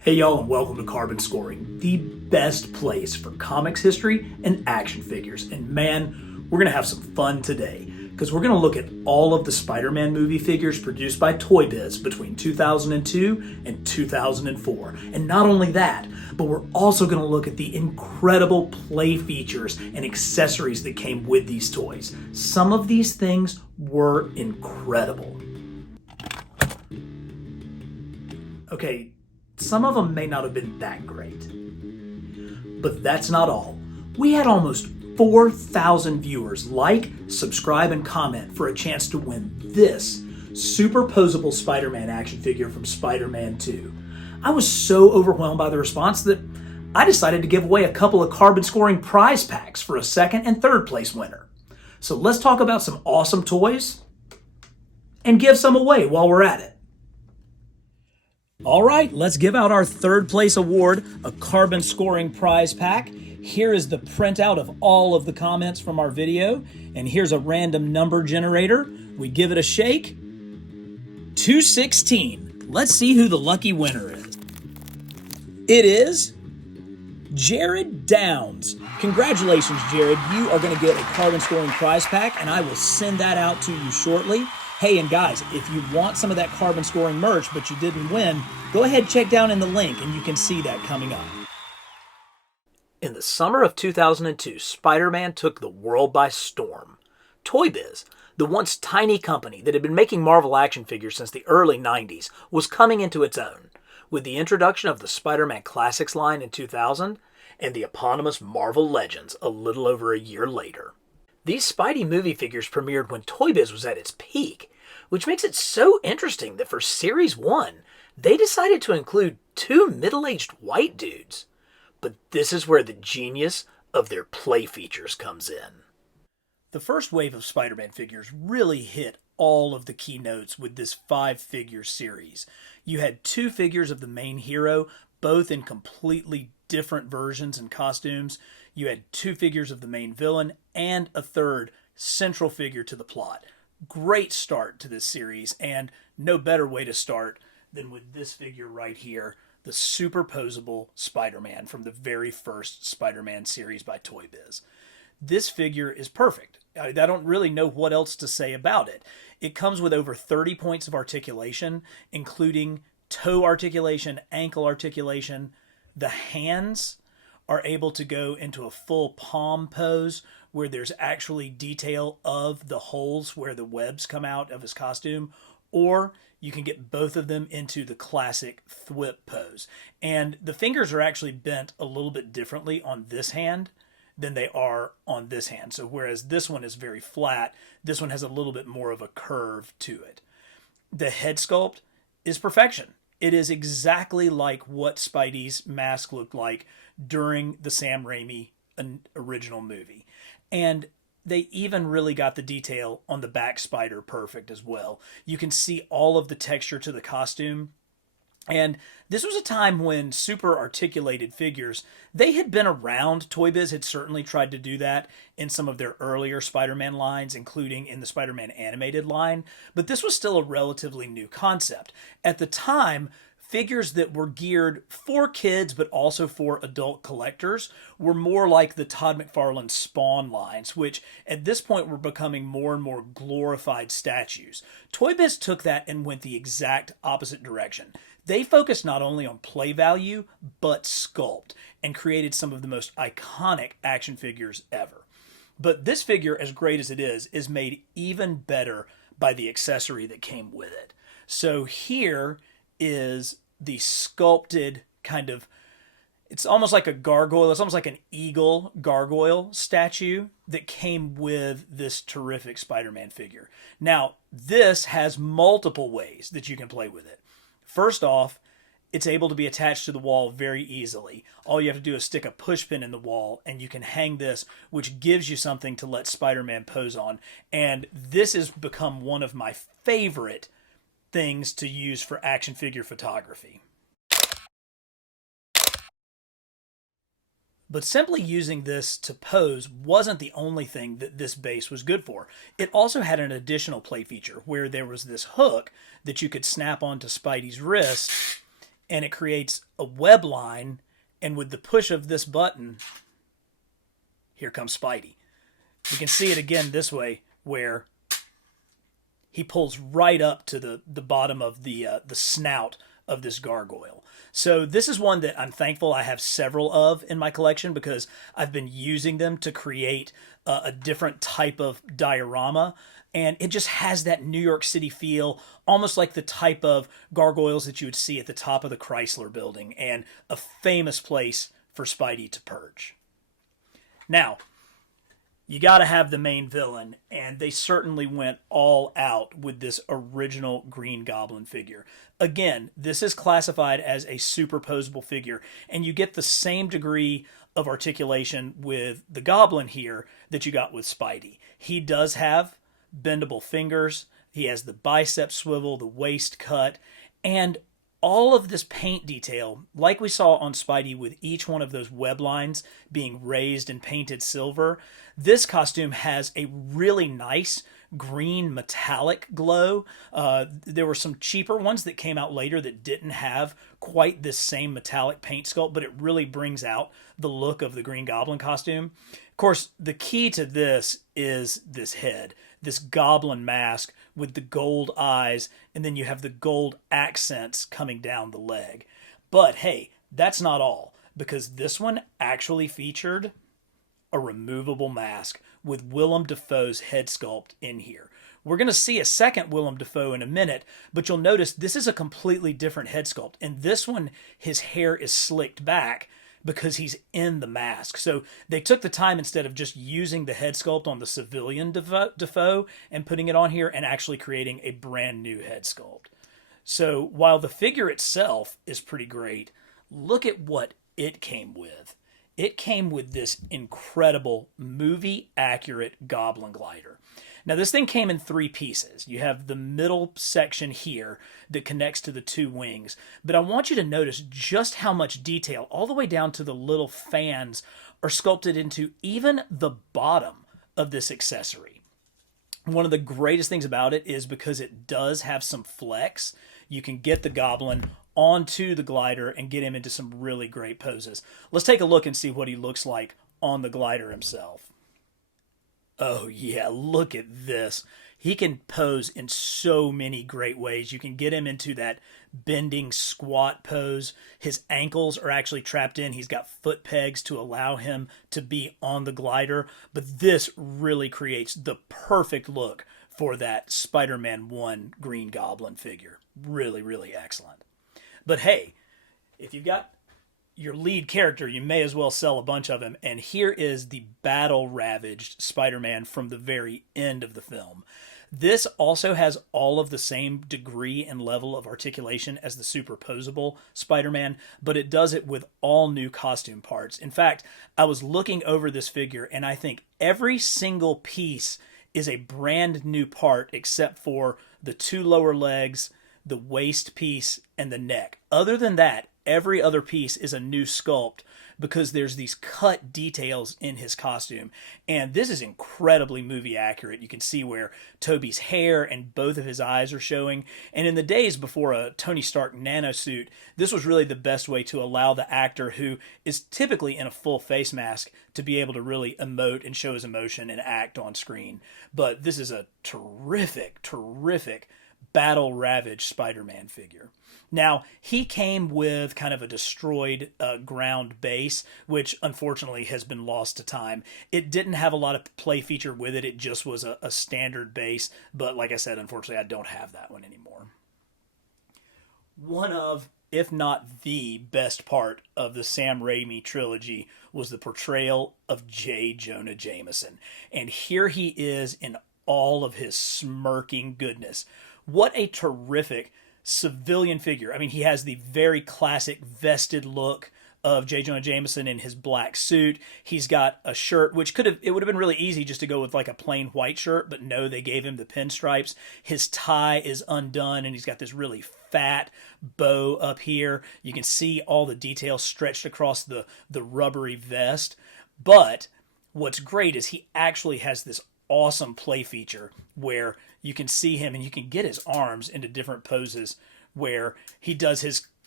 Hey y'all, and welcome to Carbon Scoring, the best place for comics history and action figures. And man, we're gonna have some fun today because we're gonna look at all of the Spider-Man movie figures produced by ToyBiz between 2002 and 2004. And not only that, but we're also gonna look at the incredible play features and accessories that came with these toys. Some of these things were incredible. Okay, some of them may not have been that great. But that's not all. We had almost 4,000 viewers like, subscribe, and comment for a chance to win this superposable Spider-Man action figure from Spider-Man 2. I was so overwhelmed by the response that I decided to give away a couple of Carbon Scoring prize packs for a second and third place winner. So let's talk about some awesome toys and give some away while we're at it. All right, let's give out our third place award, a Carbon Scoring prize pack. Here is the printout of all of the comments from our video, and here's a random number generator. We give it a shake. 216. Let's see who the lucky winner is. It is Jared Downs. Congratulations, Jared. You are going to get a Carbon Scoring prize pack, and I will send that out to you shortly. Hey, and guys, if you want some of that Carbon Scoring merch but you didn't win, go ahead, check down in the link and you can see that coming up. In the summer of 2002, Spider-Man took the world by storm. ToyBiz, the once tiny company that had been making Marvel action figures since the early 90s, was coming into its own, with the introduction of the Spider-Man Classics line in 2000 and the eponymous Marvel Legends a little over a year later. These Spidey movie figures premiered when ToyBiz was at its peak, which makes it so interesting that for Series 1, they decided to include two middle-aged white dudes. But this is where the genius of their play features comes in. The first wave of Spider-Man figures really hit all of the key notes with this 5-figure series. You had two figures of the main hero, both in completely different versions and costumes. You had two figures of the main villain and a third central figure to the plot. Great start to this series, and no better way to start than with this figure right here, the superposable Spider-Man from the very first Spider-Man series by ToyBiz. This figure is perfect. I don't really know what else to say about it. It comes with over 30 points of articulation, including toe articulation, ankle articulation. The hands are able to go into a full palm pose where there's actually detail of the holes where the webs come out of his costume, or you can get both of them into the classic thwip pose. And the fingers are actually bent a little bit differently on this hand than they are on this hand. So whereas this one is very flat, this one has a little bit more of a curve to it. The head sculpt is perfection. It is exactly like what Spidey's mask looked like during the Sam Raimi original movie. And they even really got the detail on the back spider perfect as well. You can see all of the texture to the costume. And this was a time when super articulated figures, they had been around. ToyBiz had certainly tried to do that in some of their earlier Spider-Man lines, including in the Spider-Man animated line, but this was still a relatively new concept. At the time, figures that were geared for kids but also for adult collectors were more like the Todd McFarlane Spawn lines, which at this point were becoming more and more glorified statues. ToyBiz took that and went the exact opposite direction. They focused not only on play value, but sculpt, and created some of the most iconic action figures ever. But this figure, as great as it is made even better by the accessory that came with it. So here is the sculpted kind of, it's almost like a gargoyle, it's almost like an eagle gargoyle statue that came with this terrific Spider-Man figure. Now, this has multiple ways that you can play with it. First off, it's able to be attached to the wall very easily. All you have to do is stick a push pin in the wall and you can hang this, which gives you something to let Spider-Man pose on. And this has become one of my favorite things to use for action figure photography. But simply using this to pose wasn't the only thing that this base was good for. It also had an additional play feature where there was this hook that you could snap onto Spidey's wrist and it creates a web line, and with the push of this button, here comes Spidey. We can see it again this way, where he pulls right up to the bottom of the snout of this gargoyle. So this is one that I'm thankful I have several of in my collection, because I've been using them to create a different type of diorama, and it just has that New York City feel, almost like the type of gargoyles that you would see at the top of the Chrysler Building, and a famous place for Spidey to perch. Now, you got to have the main villain, and they certainly went all out with this original Green Goblin figure. Again, this is classified as a superposable figure, and you get the same degree of articulation with the Goblin here that you got with Spidey. He does have bendable fingers, he has the bicep swivel, the waist cut, and all of this paint detail, like we saw on Spidey with each one of those web lines being raised and painted silver, this costume has a really nice green metallic glow. There were some cheaper ones that came out later that didn't have quite this same metallic paint sculpt, but it really brings out the look of the Green Goblin costume. Of course, the key to this is this head, this goblin mask with the gold eyes, and then you have the gold accents coming down the leg. But hey, that's not all, because this one actually featured a removable mask with Willem Dafoe's head sculpt in here. We're going to see a second Willem Dafoe in a minute, but you'll notice this is a completely different head sculpt. And this one, his hair is slicked back because he's in the mask. So they took the time, instead of just using the head sculpt on the civilian Dafoe and putting it on here, and actually creating a brand new head sculpt. So while the figure itself is pretty great, look at what it came with. It came with this incredible movie-accurate Goblin glider. Now, this thing came in 3 pieces. You have the middle section here that connects to the 2 wings, but I want you to notice just how much detail, all the way down to the little fans, are sculpted into even the bottom of this accessory. One of the greatest things about it is because it does have some flex, you can get the Goblin onto the glider and get him into some really great poses. Let's take a look and see what he looks like on the glider himself. Oh yeah, look at this. He can pose in so many great ways. You can get him into that bending squat pose. His ankles are actually trapped in. He's got foot pegs to allow him to be on the glider. But this really creates the perfect look for that Spider-Man 1 Green Goblin figure. Really, really excellent. But hey, if you've got your lead character, you may as well sell a bunch of him. And here is the battle-ravaged Spider-Man from the very end of the film. This also has all of the same degree and level of articulation as the superposable Spider-Man, but it does it with all new costume parts. In fact, I was looking over this figure, and I think every single piece is a brand new part except for the 2 lower legs, the waist piece, and the neck. Other than that, every other piece is a new sculpt, because there's these cut details in his costume. And this is incredibly movie accurate. You can see where Tobey's hair and both of his eyes are showing. And in the days before a Tony Stark nanosuit, this was really the best way to allow the actor, who is typically in a full face mask, to be able to really emote and show his emotion and act on screen. But this is a terrific, terrific battle-ravaged Spider-Man figure. Now, he came with kind of a destroyed ground base, which unfortunately has been lost to time. It didn't have a lot of play feature with it. It just was a standard base. But like I said, unfortunately, I don't have that one anymore. One of, if not the best part of the Sam Raimi trilogy was the portrayal of J. Jonah Jameson. And here he is in all of his smirking goodness. What a terrific civilian figure. I mean, he has the very classic vested look of J. Jonah Jameson in his black suit. He's got a shirt, which it would have been really easy just to go with like a plain white shirt, but no, they gave him the pinstripes. His tie is undone, and he's got this really fat bow up here. You can see all the details stretched across the rubbery vest. But what's great is he actually has this awesome play feature where you can see him and you can get his arms into different poses, where he does his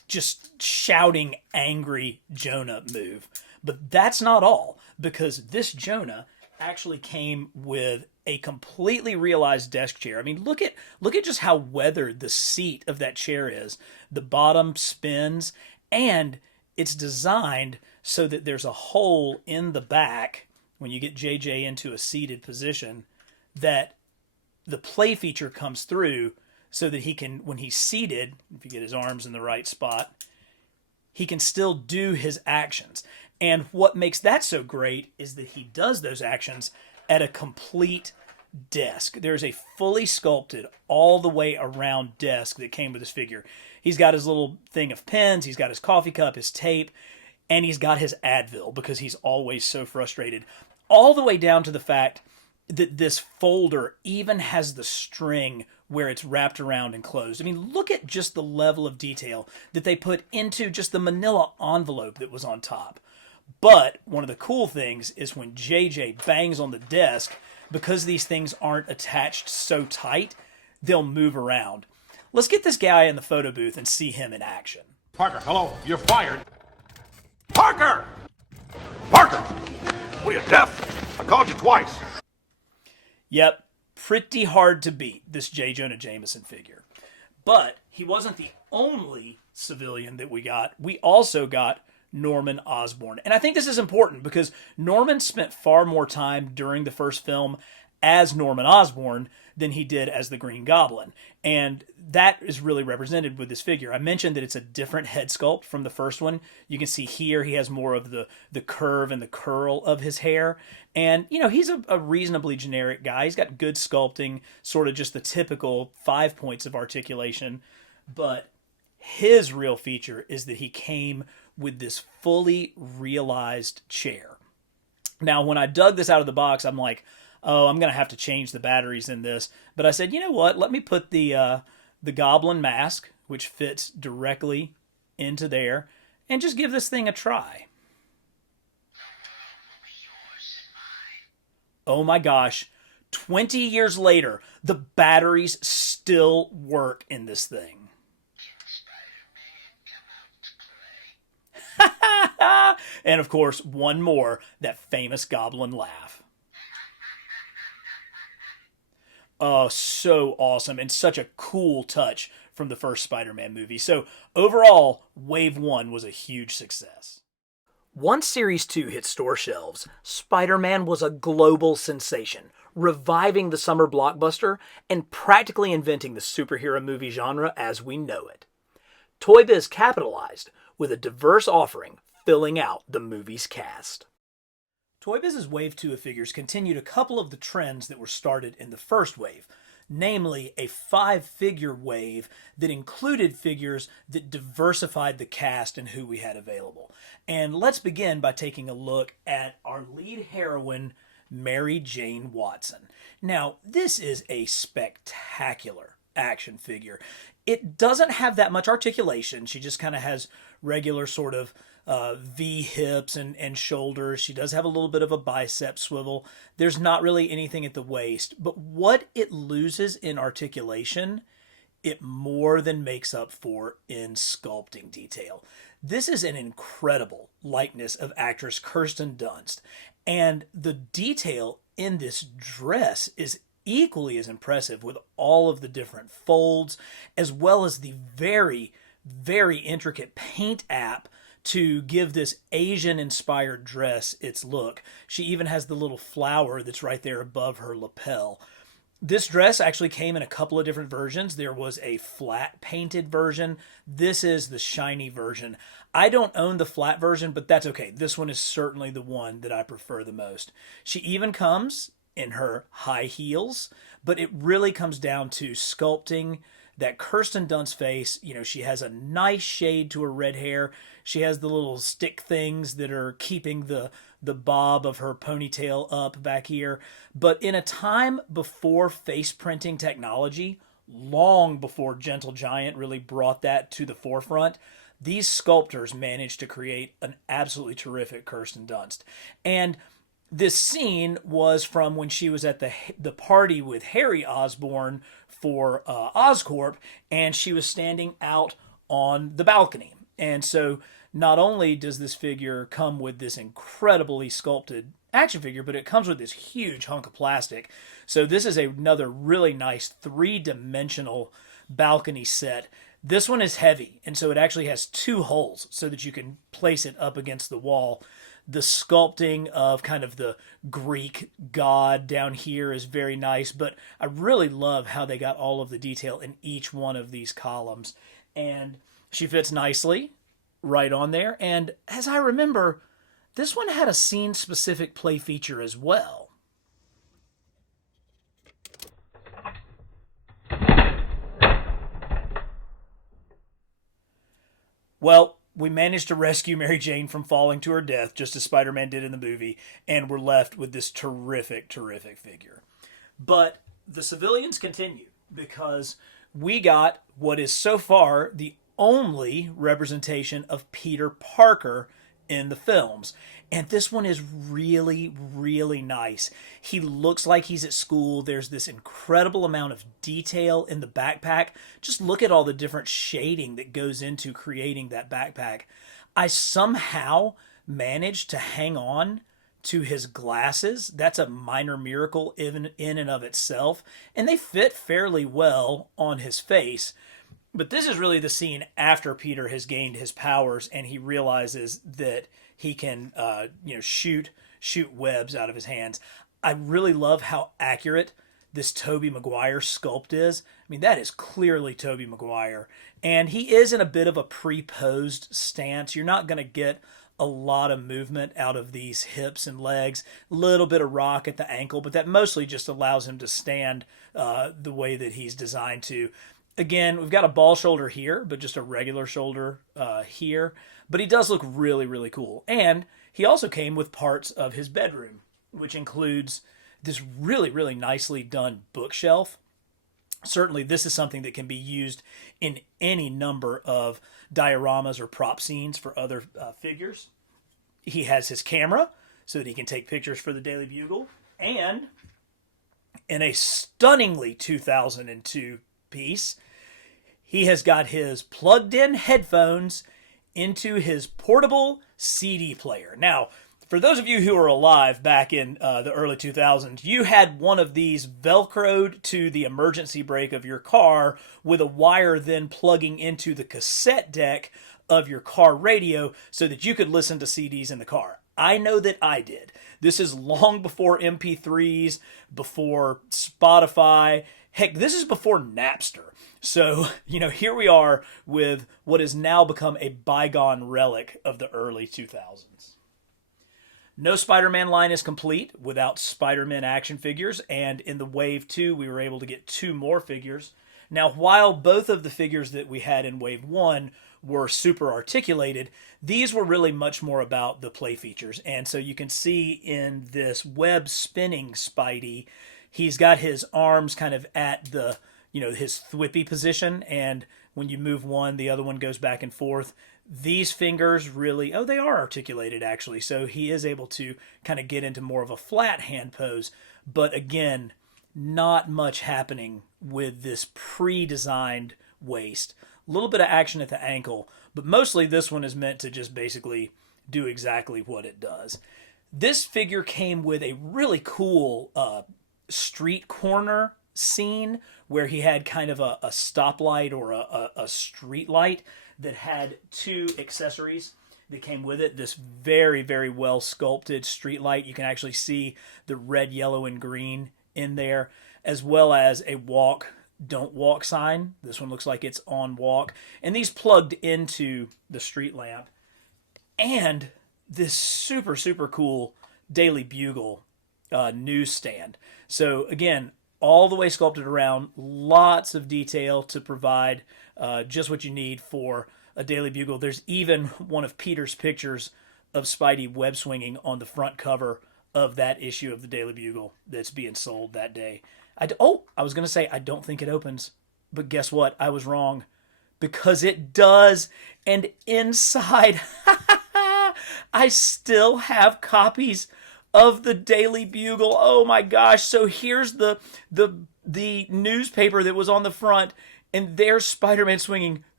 just shouting angry Jonah move. But that's not all, because this Jonah actually came with a completely realized desk chair. I mean, look at just how weathered the seat of that chair is. The bottom spins, and it's designed so that there's a hole in the back when you get JJ into a seated position, that the play feature comes through so that he can, when he's seated, if you get his arms in the right spot, he can still do his actions. And what makes that so great is that he does those actions at a complete desk. There's a fully sculpted all the way around desk that came with this figure. He's got his little thing of pens, he's got his coffee cup, his tape, and he's got his Advil because he's always so frustrated. All the way down to the fact that this folder even has the string where it's wrapped around and closed. I mean, look at just the level of detail that they put into just the manila envelope that was on top. But one of the cool things is when JJ bangs on the desk, because these things aren't attached so tight, they'll move around. Let's get this guy in the photo booth and see him in action. Parker, hello, you're fired. Parker! Parker! What are you, deaf? I called you twice. Yep, pretty hard to beat, this J. Jonah Jameson figure. But he wasn't the only civilian that we got. We also got Norman Osborne. And I think this is important because Norman spent far more time during the first film as Norman Osborne than he did as the Green Goblin. And that is really represented with this figure. I mentioned that it's a different head sculpt from the first one. You can see here he has more of the curve and the curl of his hair. And, you know, he's a reasonably generic guy. He's got good sculpting, sort of just the typical 5 points of articulation. But his real feature is that he came with this fully realized chair. Now, when I dug this out of the box, I'm like, oh, I'm going to have to change the batteries in this. But I said, you know what? Let me put the Goblin mask, which fits directly into there, and just give this thing a try. Oh my gosh, 20 years later, the batteries still work in this thing. And of course, one more, that famous Goblin laugh. Oh, so awesome, and such a cool touch from the first Spider-Man movie. So overall, Wave 1 was a huge success. Once Series 2 hit store shelves, Spider-Man was a global sensation, reviving the summer blockbuster and practically inventing the superhero movie genre as we know it. ToyBiz capitalized with a diverse offering filling out the movie's cast. ToyBiz's Wave 2 of figures continued a couple of the trends that were started in the first wave, namely a 5-figure wave that included figures that diversified the cast and who we had available. And let's begin by taking a look at our lead heroine, Mary Jane Watson. Now, this is a spectacular action figure. It doesn't have that much articulation. She just kind of has regular sort of V hips and shoulders. She does have a little bit of a bicep swivel. There's not really anything at the waist, but what it loses in articulation, it more than makes up for in sculpting detail. This is an incredible likeness of actress Kirsten Dunst, and the detail in this dress is equally as impressive with all of the different folds, as well as the very, very intricate paint app to give this Asian-inspired dress its look. She even has the little flower that's right there above her lapel. This dress actually came in a couple of different versions. There was a flat painted version. This is the shiny version. I don't own the flat version, but that's okay. This one is certainly the one that I prefer the most. She even comes in her high heels, but it really comes down to sculpting that Kirsten Dunst face. You know, she has a nice shade to her red hair. She has the little stick things that are keeping the bob of her ponytail up back here. But in a time before face printing technology, long before Gentle Giant really brought that to the forefront, these sculptors managed to create an absolutely terrific Kirsten Dunst. And this scene was from when she was at the party with Harry Osborn for Oscorp, and she was standing out on the balcony. And so not only does this figure come with this incredibly sculpted action figure, but it comes with this huge hunk of plastic. So this is another really nice three-dimensional balcony set. This one is heavy, and so it actually has two holes so that you can place it up against the wall. The sculpting of kind of the Greek god down here is very nice, but I really love how they got all of the detail in each one of these columns. And she fits nicely right on there. And as I remember, this one had a scene-specific play feature as well. Well, we managed to rescue Mary Jane from falling to her death, just as Spider-Man did in the movie, and we're left with this terrific, terrific figure. But the civilians continue, because we got what is so far the only representation of Peter Parker in the films. And this one is really, really nice. He looks like he's at school. There's this incredible amount of detail in the backpack. Just look at all the different shading that goes into creating that backpack. I somehow managed to hang on to his glasses. That's a minor miracle in and of itself. And they fit fairly well on his face. But this is really the scene after Peter has gained his powers and he realizes that he can, shoot webs out of his hands. I really love how accurate this Tobey Maguire sculpt is. I mean, that is clearly Tobey Maguire. And he is in a bit of a pre-posed stance. You're not going to get a lot of movement out of these hips and legs. A little bit of rock at the ankle, but that mostly just allows him to stand the way that he's designed to. Again, we've got a ball shoulder here, but just a regular shoulder here. But he does look really, really cool. And he also came with parts of his bedroom, which includes this really, really nicely done bookshelf. Certainly, this is something that can be used in any number of dioramas or prop scenes for other figures. He has his camera so that he can take pictures for the Daily Bugle. And in a stunningly 2002 piece, he has got his plugged-in headphones into his portable CD player. Now, for those of you who are alive back in the early 2000s, you had one of these Velcroed to the emergency brake of your car with a wire then plugging into the cassette deck of your car radio so that you could listen to CDs in the car. I know that I did. This is long before MP3s, before Spotify. Heck, this is before Napster. So, here we are with what has now become a bygone relic of the early 2000s. No Spider-Man line is complete without Spider-Man action figures, and in the Wave 2, we were able to get 2 more figures. Now, while both of the figures that we had in Wave 1 were super articulated, these were really much more about the play features. And so you can see in this web spinning Spidey, he's got his arms kind of at the, his thwippy position, and when you move one, the other one goes back and forth. These fingers really, they are articulated actually, so he is able to kind of get into more of a flat hand pose. But again, not much happening with this pre-designed waist. A little bit of action at the ankle, but mostly this one is meant to just basically do exactly what it does. This figure came with a really cool street corner scene where he had kind of a stoplight or a street light that had 2 accessories that came with it. This very, very well sculpted street light. You can actually see the red, yellow, and green in there, as well as a don't walk sign. This one looks like it's on walk. And these plugged into the street lamp. And this super, super cool Daily Bugle newsstand. So again, all the way sculpted around, lots of detail to provide just what you need for a Daily Bugle. There's even one of Peter's pictures of Spidey web swinging on the front cover of that issue of the Daily Bugle that's being sold that day. I was going to say I don't think it opens, but guess what? I was wrong, because it does. And inside, I still have copies of the Daily Bugle. Oh my gosh. So here's the newspaper that was on the front, and there's Spider-Man swinging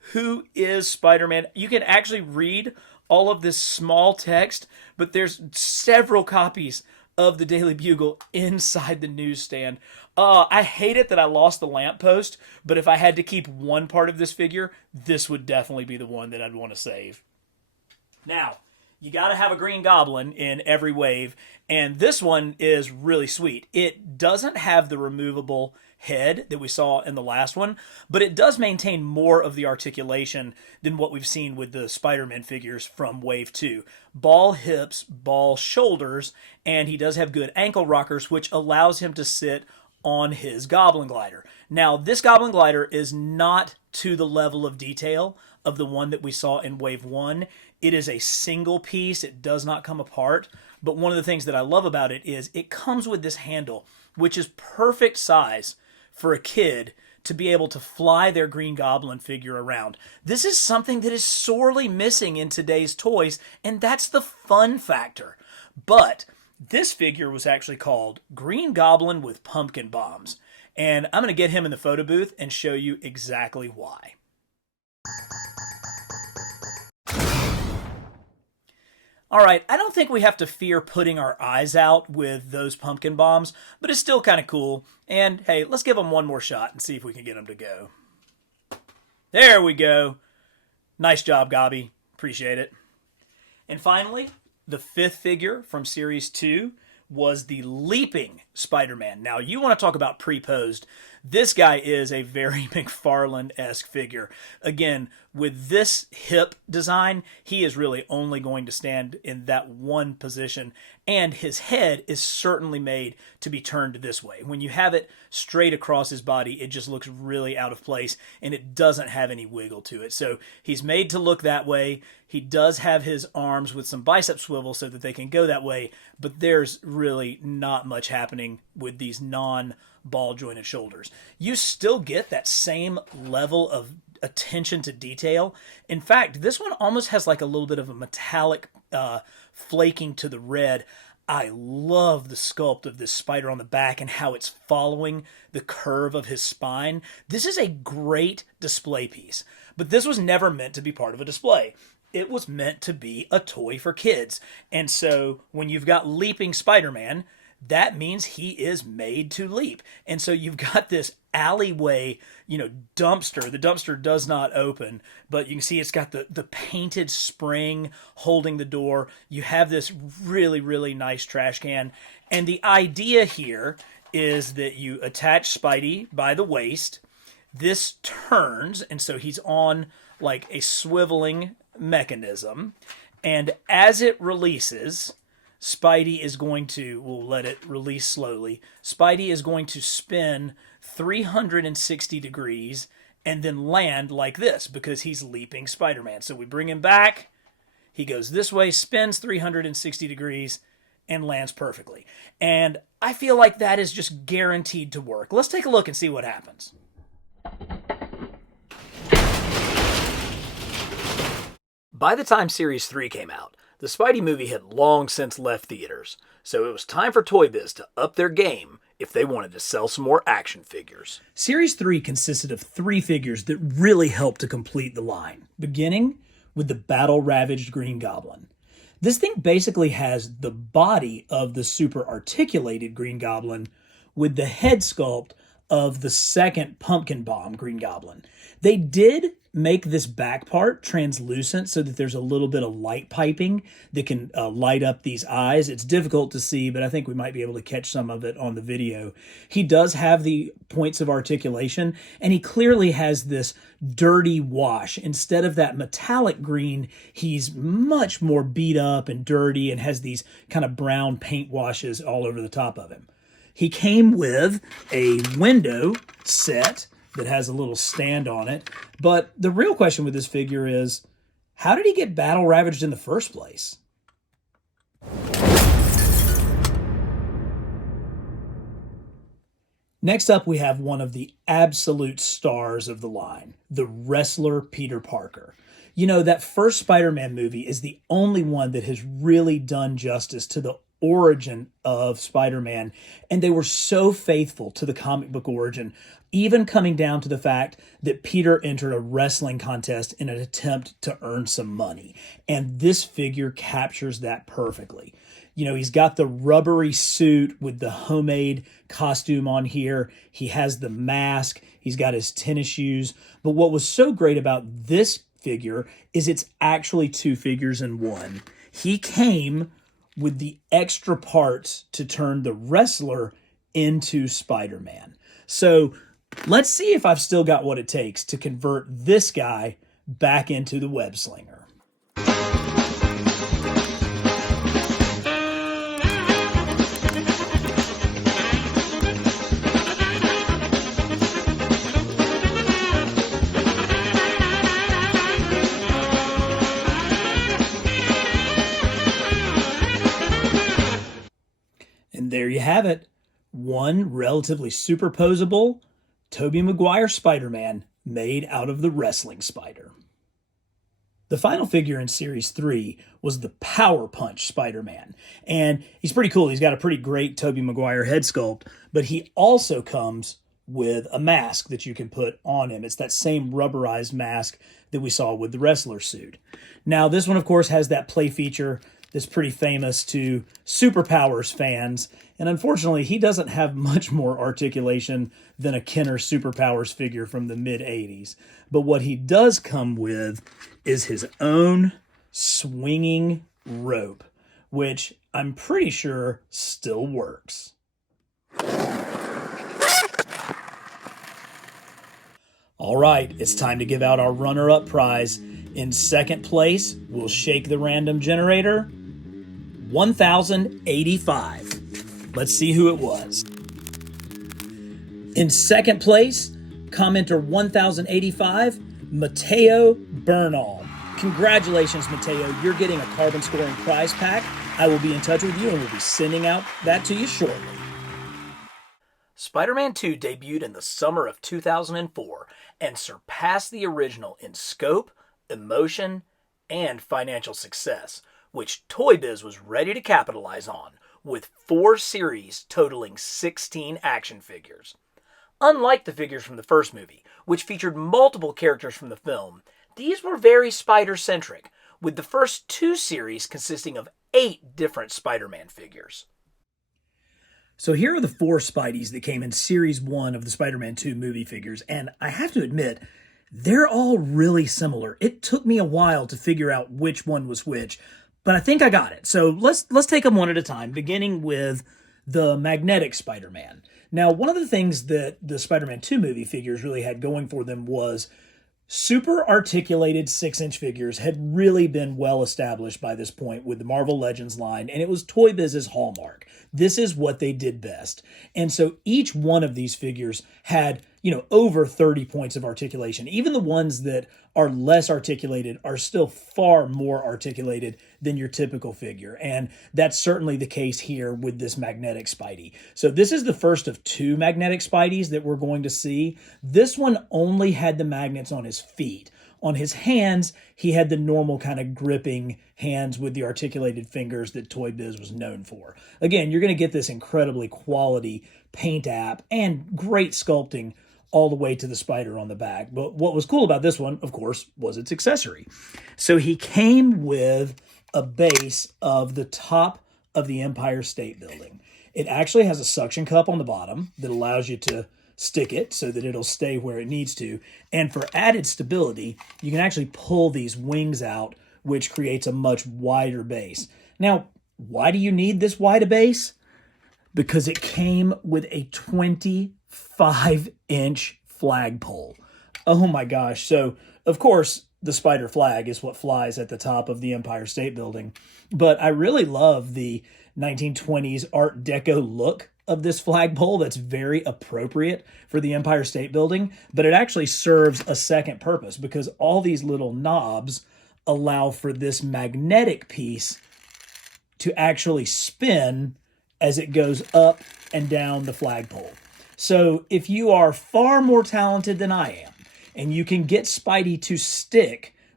who is Spider-Man. You can actually read all of this small text, but there's several copies of the Daily Bugle inside the newsstand. I hate it that I lost the lamppost, but if I had to keep one part of this figure, this would definitely be the one that I'd want to save. Now, you got to have a Green Goblin in every wave, and this one is really sweet. It doesn't have the removable head that we saw in the last one, but it does maintain more of the articulation than what we've seen with the Spider-Man figures from Wave 2. Ball hips, ball shoulders, and he does have good ankle rockers, which allows him to sit on his Goblin Glider. Now, this Goblin Glider is not to the level of detail of the one that we saw in Wave 1. It is a single piece. It does not come apart. But one of the things that I love about it is it comes with this handle, which is perfect size for a kid to be able to fly their Green Goblin figure around. This is something that is sorely missing in today's toys, and that's the fun factor. But this figure was actually called Green Goblin with Pumpkin Bombs, and I'm going to get him in the photo booth and show you exactly why. All right, I don't think we have to fear putting our eyes out with those pumpkin bombs, but it's still kind of cool. And hey, let's give them one more shot and see if we can get them to go. There we go. Nice job, Gobby. Appreciate it. And finally, the fifth figure from Series 2 was the Leaping Spider-Man. Now, you want to talk about pre-posed. This guy is a very McFarlane-esque figure. Again, with this hip design, he is really only going to stand in that one position, and his head is certainly made to be turned this way. When you have it straight across his body, it just looks really out of place, and it doesn't have any wiggle to it. So he's made to look that way. He does have his arms with some bicep swivel so that they can go that way, but there's really not much happening with these non-ball jointed shoulders. You still get that same level of attention to detail. In fact, this one almost has like a little bit of a metallic flaking to the red. I love the sculpt of this spider on the back and how it's following the curve of his spine. This is a great display piece, but this was never meant to be part of a display. It was meant to be a toy for kids. And so when you've got Leaping Spider-Man, that means he is made to leap. And so you've got this alleyway, dumpster. The dumpster does not open, but you can see it's got the painted spring holding the door. You have this really, really nice trash can. And the idea here is that you attach Spidey by the waist. This turns, and so he's on like a swiveling mechanism. And as it releases, Spidey is going to, we'll let it release slowly, Spidey is going to spin 360 degrees and then land like this because he's Leaping Spider-Man. So we bring him back, he goes this way, spins 360 degrees, and lands perfectly. And I feel like that is just guaranteed to work. Let's take a look and see what happens. By the time Series 3 came out, the Spidey movie had long since left theaters, so it was time for ToyBiz to up their game if they wanted to sell some more action figures. Series 3 consisted of 3 figures that really helped to complete the line, beginning with the battle-ravaged Green Goblin. This thing basically has the body of the super articulated Green Goblin with the head sculpt of the second Pumpkin Bomb Green Goblin. They did make this back part translucent so that there's a little bit of light piping that can light up these eyes. It's difficult to see, but I think we might be able to catch some of it on the video. He does have the points of articulation, and he clearly has this dirty wash. Instead of that metallic green, he's much more beat up and dirty and has these kind of brown paint washes all over the top of him. He came with a window set that has a little stand on it. But the real question with this figure is, how did he get battle ravaged in the first place? Next up, we have one of the absolute stars of the line, the wrestler Peter Parker. That first Spider-Man movie is the only one that has really done justice to the origin of Spider-Man, and they were so faithful to the comic book origin, even coming down to the fact that Peter entered a wrestling contest in an attempt to earn some money. And this figure captures that perfectly. You know, he's got the rubbery suit with the homemade costume on here. He has the mask. He's got his tennis shoes. But what was so great about this figure is it's actually two figures in one. He came with the extra parts to turn the wrestler into Spider-Man. So let's see if I've still got what it takes to convert this guy back into the web slinger. And there you have it. One relatively superposable Tobey Maguire Spider-Man made out of the wrestling spider. The final figure in Series 3 was the Power Punch Spider-Man. And he's pretty cool. He's got a pretty great Tobey Maguire head sculpt, but he also comes with a mask that you can put on him. It's that same rubberized mask that we saw with the wrestler suit. Now, this one, of course, has that play feature that's pretty famous to Superpowers fans. And unfortunately, he doesn't have much more articulation than a Kenner Superpowers figure from the mid-'80s. But what he does come with is his own swinging rope, which I'm pretty sure still works. All right, it's time to give out our runner-up prize. In second place, we'll shake the random generator. 1,085. Let's see who it was. In second place, commenter 1,085, Mateo Bernal. Congratulations, Mateo. You're getting a carbon scoring prize pack. I will be in touch with you and we'll be sending out that to you shortly. Spider-Man 2 debuted in the summer of 2004 and surpassed the original in scope, emotion, and financial success, which ToyBiz was ready to capitalize on, with 4 series totaling 16 action figures. Unlike the figures from the first movie, which featured multiple characters from the film, these were very Spider-centric, with the first 2 series consisting of 8 different Spider-Man figures. So here are the 4 Spideys that came in Series 1 of the Spider-Man 2 movie figures, and I have to admit, they're all really similar. It took me a while to figure out which one was which, but I think I got it. So let's take them one at a time, beginning with the magnetic Spider-Man. Now, one of the things that the Spider-Man 2 movie figures really had going for them was super articulated 6-inch figures had really been well established by this point with the Marvel Legends line, and it was ToyBiz's hallmark. This is what they did best. And so each one of these figures had, over 30 points of articulation. Even the ones that are less articulated are still far more articulated than your typical figure. And that's certainly the case here with this magnetic Spidey. So this is the first of 2 magnetic Spideys that we're going to see. This one only had the magnets on his feet. On his hands, he had the normal kind of gripping hands with the articulated fingers that ToyBiz was known for. Again, you're going to get this incredibly quality paint app and great sculpting all the way to the spider on the back. But what was cool about this one, of course, was its accessory. So he came with a base of the top of the Empire State Building. It actually has a suction cup on the bottom that allows you to stick it so that it'll stay where it needs to. And for added stability, you can actually pull these wings out, which creates a much wider base. Now, why do you need this wider base? Because it came with a 25-inch flagpole. Oh my gosh. So, of course, the spider flag is what flies at the top of the Empire State Building. But I really love the 1920s Art Deco look of this flagpole that's very appropriate for the Empire State Building, but it actually serves a second purpose because all these little knobs allow for this magnetic piece to actually spin as it goes up and down the flagpole. So if you are far more talented than I am, and you can get Spidey to stick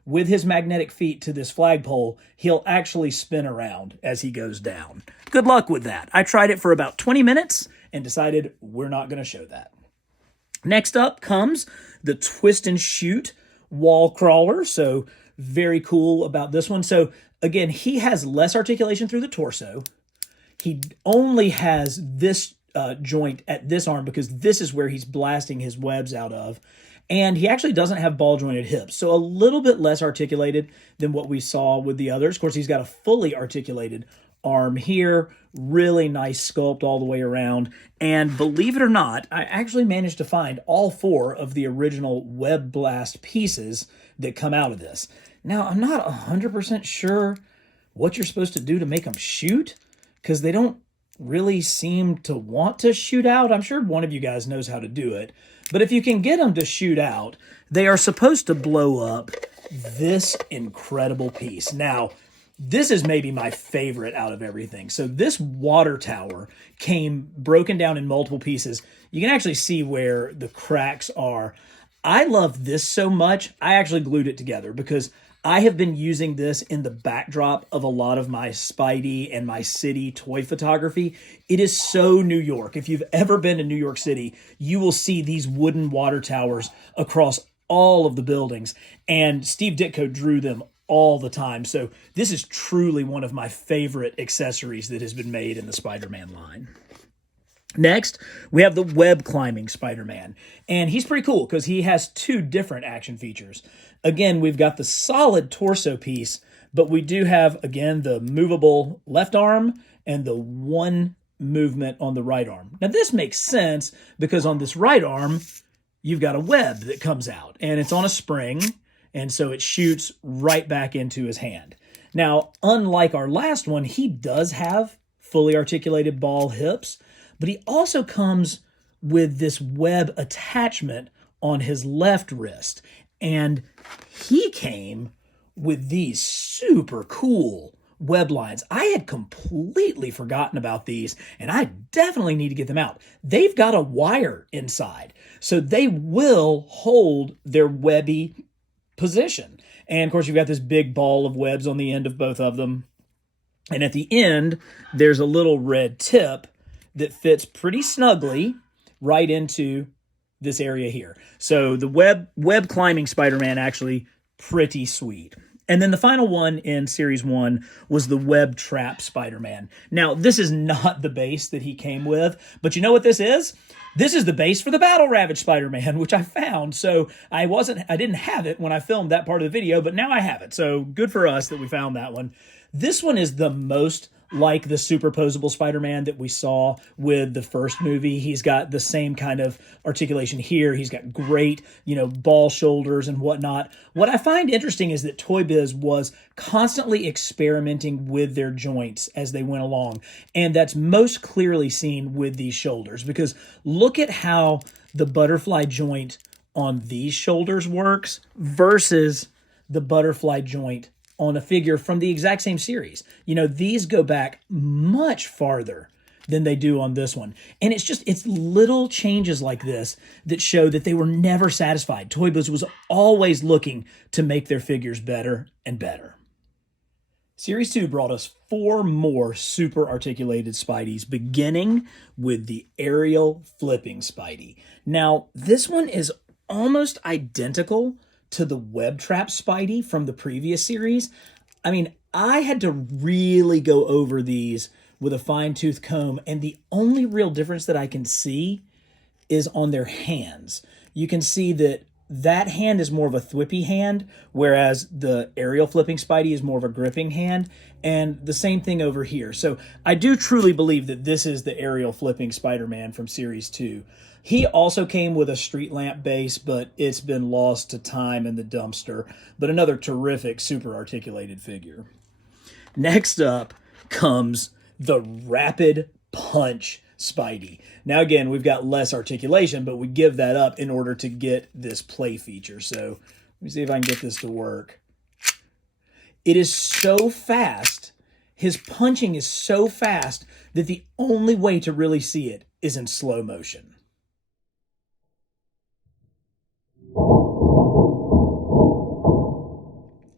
with his magnetic feet to this flagpole, he'll actually spin around as he goes down. Good luck with that. I tried it for about 20 minutes and decided we're not going to show that. Next up comes the twist and shoot wall crawler. So very cool about this one. So again, he has less articulation through the torso. He only has this joint at this arm because this is where he's blasting his webs out of. And he actually doesn't have ball jointed hips. So a little bit less articulated than what we saw with the others. Of course, he's got a fully articulated arm here. Really nice sculpt all the way around. And believe it or not, I actually managed to find all 4 of the original web blast pieces that come out of this. Now, I'm not 100% sure what you're supposed to do to make them shoot, because they don't really seem to want to shoot out. I'm sure one of you guys knows how to do it. But if you can get them to shoot out, they are supposed to blow up this incredible piece. Now, this is maybe my favorite out of everything. So this water tower came broken down in multiple pieces. You can actually see where the cracks are. I love this so much, I actually glued it together because I have been using this in the backdrop of a lot of my Spidey and my city toy photography. It is so New York. If you've ever been to New York City, you will see these wooden water towers across all of the buildings. And Steve Ditko drew them all the time. So this is truly one of my favorite accessories that has been made in the Spider-Man line. Next, we have the web climbing Spider-Man. And he's pretty cool because he has 2 different action features. Again, we've got the solid torso piece, but we do have, again, the movable left arm and the one movement on the right arm. Now, this makes sense because on this right arm, you've got a web that comes out, and it's on a spring, and so it shoots right back into his hand. Now, unlike our last one, he does have fully articulated ball hips, but he also comes with this web attachment on his left wrist. And he came with these super cool web lines. I had completely forgotten about these, and I definitely need to get them out. They've got a wire inside, so they will hold their webby position. And of course, you've got this big ball of webs on the end of both of them. And at the end, there's a little red tip that fits pretty snugly right into this area here. So the web climbing Spider-Man actually pretty sweet. And then the final one in Series 1 was the web trap Spider-Man. Now, this is not the base that he came with, but you know what this is? This is the base for the Battle Ravage Spider-Man, which I found. So I didn't have it when I filmed that part of the video, but now I have it. So good for us that we found that one. This one is the most like the superposable Spider-Man that we saw with the first movie. He's got the same kind of articulation here. He's got great, ball shoulders and whatnot. What I find interesting is that ToyBiz was constantly experimenting with their joints as they went along. And that's most clearly seen with these shoulders, because look at how the butterfly joint on these shoulders works versus the butterfly joint on a figure from the exact same series. These go back much farther than they do on this one. And it's little changes like this that show that they were never satisfied. ToyBiz was always looking to make their figures better and better. Series 2 brought us 4 more super articulated Spideys, beginning with the aerial flipping Spidey. Now, this one is almost identical to the web trap Spidey from the previous series. I mean, I had to really go over these with a fine-tooth comb, and the only real difference that I can see is on their hands. You can see that hand is more of a thwippy hand, whereas the aerial flipping Spidey is more of a gripping hand, and the same thing over here. So I do truly believe that this is the aerial flipping Spider-Man from Series 2. He also came with a street lamp base, but it's been lost to time in the dumpster. But another terrific, super articulated figure. Next up comes the Rapid Punch Spidey. Now again, we've got less articulation, but we give that up in order to get this play feature. So let me see if I can get this to work. It is so fast. His punching is so fast that the only way to really see it is in slow motion.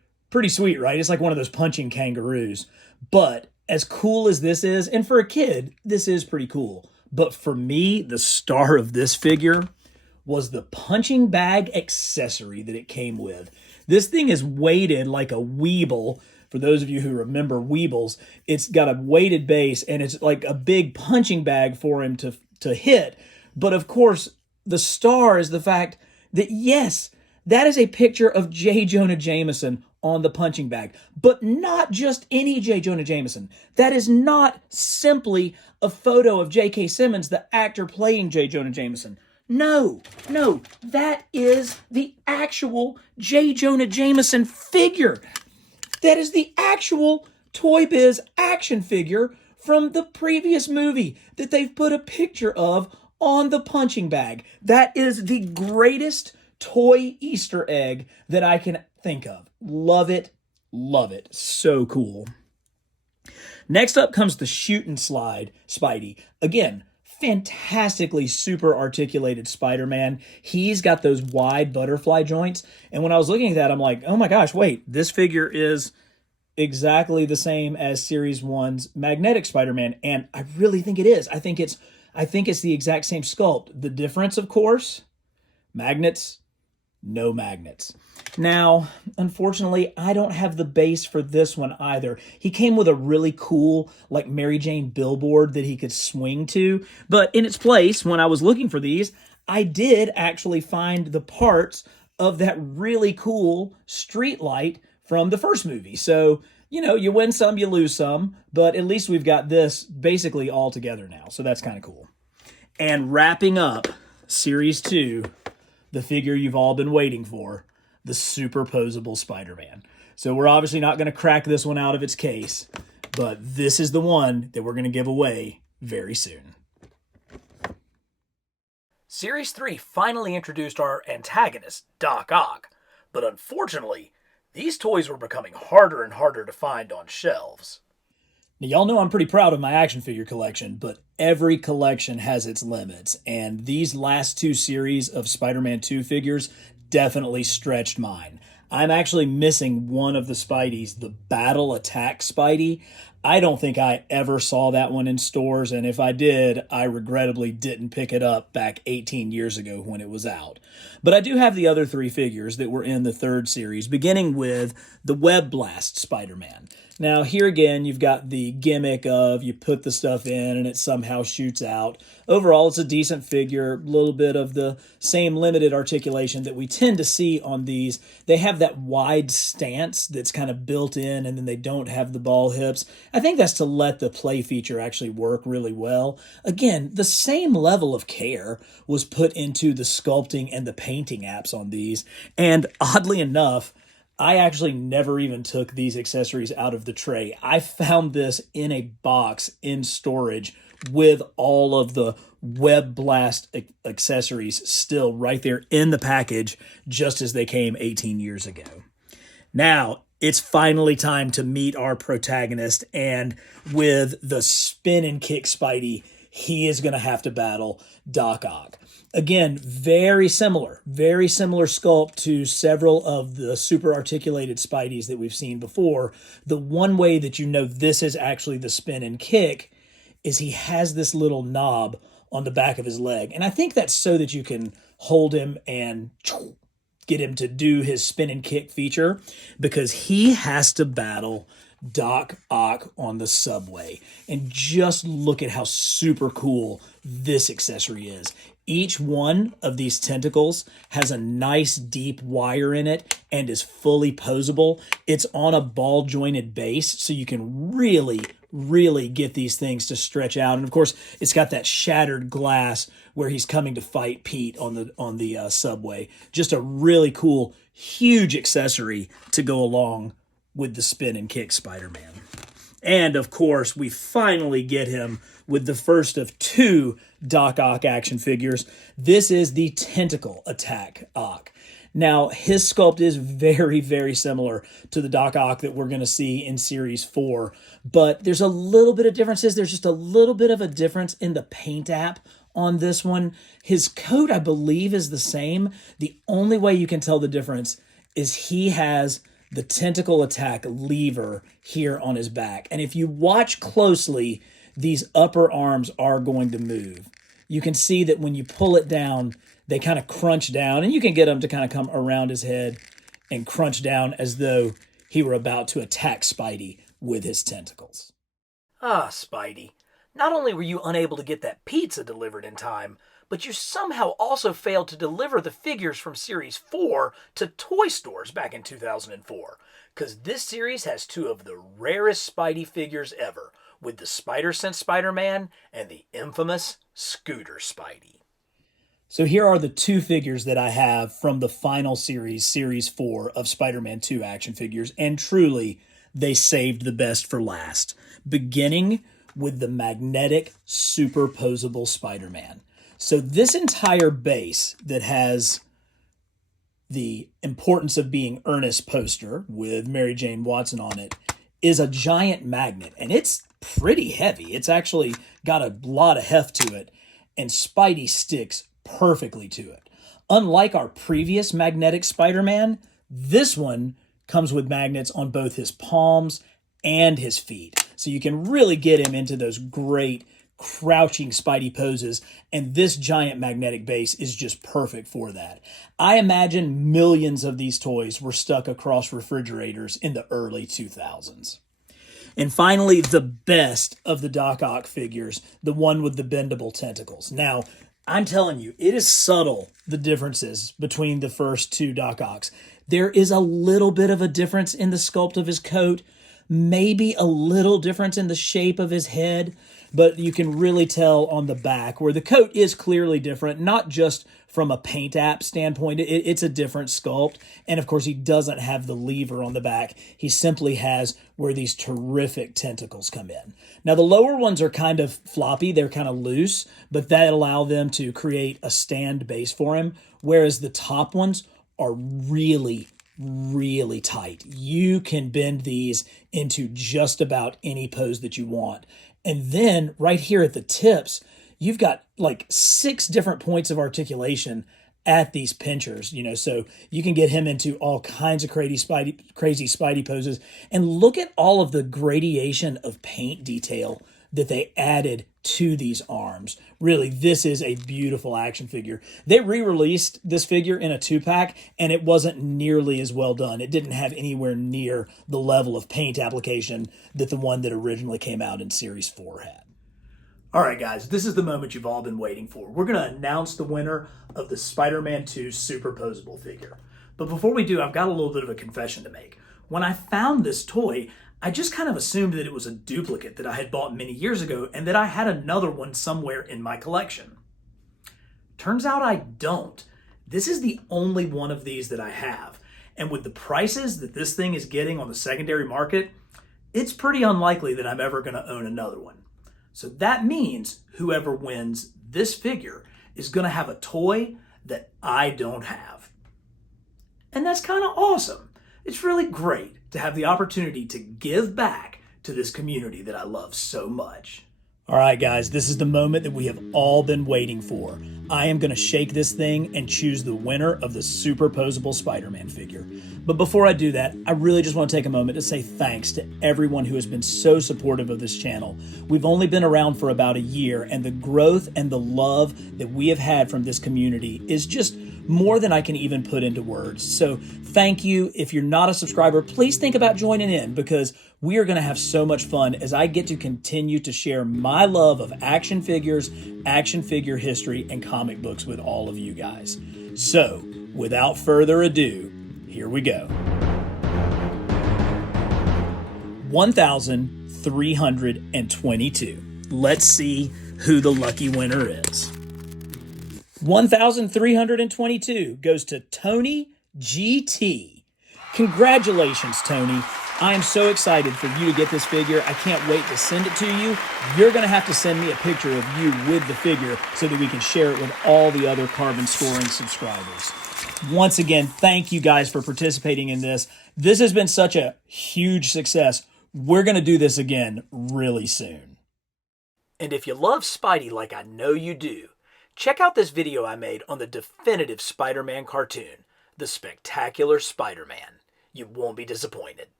pretty sweet, right? It's like one of those punching kangaroos. But as cool as this is, and for a kid, this is pretty cool. But for me, the star of this figure was the punching bag accessory that it came with. This thing is weighted like a Weeble. For those of you who remember Weebles, it's got a weighted base and it's like a big punching bag for him to hit. But of course, the star is the fact that, yes, that is a picture of J. Jonah Jameson on the punching bag, but not just any J. Jonah Jameson. That is not simply a photo of J.K. Simmons, the actor playing J. Jonah Jameson. No, that is the actual J. Jonah Jameson figure. That is the actual ToyBiz action figure from the previous movie that they've put a picture of on the punching bag. That is the greatest toy Easter egg that I can think of. Love it. Love it. So cool. Next up comes the shoot and slide Spidey. Again, fantastically super articulated Spider-Man. He's got those wide butterfly joints. And when I was looking at that, I'm like, oh my gosh, wait, this figure is exactly the same as Series 1's magnetic Spider-Man. And I really think it is. I think it's the exact same sculpt. The difference, of course, magnets, no magnets. Now, unfortunately, I don't have the base for this one either. He came with a really cool, like Mary Jane billboard that he could swing to. But in its place, when I was looking for these, I did actually find the parts of that really cool street light from the first movie. So, you know, you win some, you lose some, but at least we've got this basically all together now. So that's kind of cool. And wrapping up Series 2, the figure you've all been waiting for, the superposable Spider-Man. So we're obviously not going to crack this one out of its case, but this is the one that we're going to give away very soon. Series 3 finally introduced our antagonist, Doc Ock, but unfortunately, these toys were becoming harder and harder to find on shelves. Now, y'all know I'm pretty proud of my action figure collection, but every collection has its limits, and these last two series of Spider-Man 2 figures definitely stretched mine. I'm actually missing one of the Spideys, the Battle Attack Spidey. I don't think I ever saw that one in stores, and if I did, I regrettably didn't pick it up back 18 years ago when it was out. But I do have the other three figures that were in the third series, beginning with the Web Blast Spider-Man. Now, here again, you've got the gimmick of you put the stuff in and it somehow shoots out. Overall, it's a decent figure, a little bit of the same limited articulation that we tend to see on these. They have that wide stance that's kind of built in, and then they don't have the ball hips. I think that's to let the play feature actually work really well. Again, the same level of care was put into the sculpting and the painting apps on these, and oddly enough, I actually never even took these accessories out of the tray. I found this in a box in storage with all of the Web Blast accessories still right there in the package, just as they came 18 years ago. Now, it's finally time to meet our protagonist, and with the spin and kick Spidey, he is going to have to battle Doc Ock. Again, very similar sculpt to several of the super articulated Spideys that we've seen before. The one way that you know this is actually the spin and kick is he has this little knob on the back of his leg. And I think that's so that you can hold him and get him to do his spin and kick feature, because he has to battle Doc Ock on the subway. And just look at how super cool this accessory is. Each one of these tentacles has a nice deep wire in it and is fully posable. It's on a ball jointed base, so you can really get these things to stretch out. And of course, it's got that shattered glass where he's coming to fight Pete on the subway. Just a really cool, huge accessory to go along with the spin and kick Spider-Man. And of course, we finally get him with the first of two Doc Ock action figures. This is the Tentacle Attack Ock. Now, his sculpt is very similar to the Doc Ock that we're going to see in Series 4, but there's a little bit of differences. There's just a little bit of a difference in the paint app on this one. His coat, I believe, is the same. The only way you can tell the difference is he has the tentacle attack lever here on his back. And if you watch closely, these upper arms are going to move. You can see that when you pull it down, they kind of crunch down, and you can get them to kind of come around his head and crunch down as though he were about to attack Spidey with his tentacles. Ah, Spidey. Not only were you unable to get that pizza delivered in time, but you somehow also failed to deliver the figures from Series 4 to toy stores back in 2004. Because this series has two of the rarest Spidey figures ever, with the Spider-Sense Spider-Man and the infamous Scooter Spidey. So here are the two figures that I have from the final series, Series 4 of Spider-Man 2 action figures, and truly, they saved the best for last. Beginning with the magnetic superposable Spider-Man. So this entire base that has the importance of being Ernest poster with Mary Jane Watson on it is a giant magnet, and it's pretty heavy. It's actually got a lot of heft to it, and Spidey sticks perfectly to it. Unlike our previous magnetic Spider-Man, this one comes with magnets on both his palms and his feet. So you can really get him into those great crouching Spidey poses, and this giant magnetic base is just perfect for that. I imagine millions of these toys were stuck across refrigerators in the early 2000s. And finally, the best of the Doc Ock figures, the one with the bendable tentacles. Now, I'm telling you, it is subtle, the differences between the first two Doc Ocks. There is a little bit of a difference in the sculpt of his coat, maybe a little difference in the shape of his head, but you can really tell on the back where the coat is clearly different, not just from a paint app standpoint. It's a different sculpt. And of course, he doesn't have the lever on the back. He simply has where these terrific tentacles come in. Now, the lower ones are kind of floppy. They're kind of loose, but that allow them to create a stand base for him, whereas the top ones are really, really tight. You can bend these into just about any pose that you want. And then right here at the tips, you've got like 6 different points of articulation at these pinchers, so you can get him into all kinds of crazy Spidey poses. And look at all of the gradation of paint detail that they added to these arms. Really, this is a beautiful action figure. They re-released this figure in a 2-pack, and it wasn't nearly as well done. It didn't have anywhere near the level of paint application that the one that originally came out in Series 4 had. All right, guys, this is the moment you've all been waiting for. We're going to announce the winner of the Spider-Man 2 superposable figure. But before we do, I've got a little bit of a confession to make. When I found this toy, I just kind of assumed that it was a duplicate that I had bought many years ago and that I had another one somewhere in my collection. Turns out I don't. This is the only one of these that I have. And with the prices that this thing is getting on the secondary market, it's pretty unlikely that I'm ever going to own another one. So that means whoever wins this figure is going to have a toy that I don't have. And that's kind of awesome. It's really great to have the opportunity to give back to this community that I love so much. All right, guys, this is the moment that we have all been waiting for. I am going to shake this thing and choose the winner of the superposable Spider-Man figure. But before I do that, I really just want to take a moment to say thanks to everyone who has been so supportive of this channel. We've only been around for about a year, and the growth and the love that we have had from this community is just more than I can even put into words. So thank you. If you're not a subscriber, please think about joining in, because we are going to have so much fun as I get to continue to share my love of action figures, action figure history, and comic books with all of you guys. So without further ado, here we go. 1,322. Let's see who the lucky winner is. 1,322 goes to Tony GT. Congratulations, Tony. I am so excited for you to get this figure. I can't wait to send it to you. You're going to have to send me a picture of you with the figure so that we can share it with all the other Carbon Scoring subscribers. Once again, thank you guys for participating in this. This has been such a huge success. We're going to do this again really soon. And if you love Spidey like I know you do, check out this video I made on the definitive Spider-Man cartoon, The Spectacular Spider-Man. You won't be disappointed.